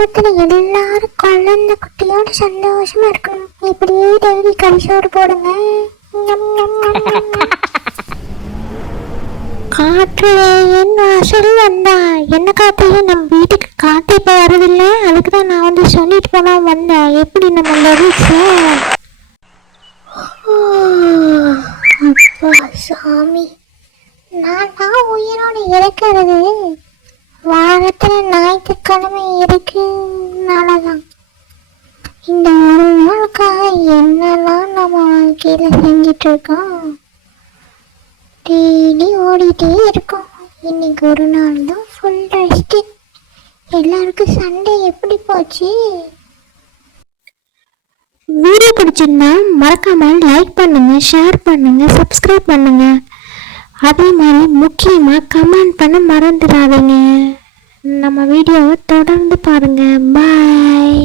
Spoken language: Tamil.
குடும்பத்துல எல்லாரும் குழந்தை குட்டியோட சந்தோஷமா இருக்கணும். இப்படியே டெய்லி கரிசோறு போடுங்க. காற்று என் வாசல் வந்தா என்ன காற்று, நம்ம வீட்டுக்கு காற்று இப்போ வரதில்லை. அதுக்கு தான் நான் வந்து சொல்லிட்டு போனா வந்தேன். எப்படி நம்ம லரிஸ்ல அப்பா சாமி, நான் உயிரோடு இருக்கிறது வாரத்துல ஞாயிற்றுக்கிழமை இருக்குனாலதான். இந்த ஒரு நாளுக்காக என்னெல்லாம் நம்ம வாழ்க்கையில செஞ்சிட்டு இருக்கோம். டெய்லி ஓடிட்டே இருக்கோம். இன்னைக்கு ஒரு நாள் தான் ஃபுல் ரெஸ்ட். எல்லாருக்கும் சண்டே எப்படி போச்சு? வீடியோ பிடிச்சிருந்தா மறக்காம லைக் பண்ணுங்க, ஷேர் பண்ணுங்க, சப்ஸ்கிரைப் பண்ணுங்க. அதே மாதிரி முக்கியமாக கமெண்ட் பண்ண மறந்துடாதீங்க. நம்ம வீடியோவை தொடர்ந்து பாருங்க. பாய்.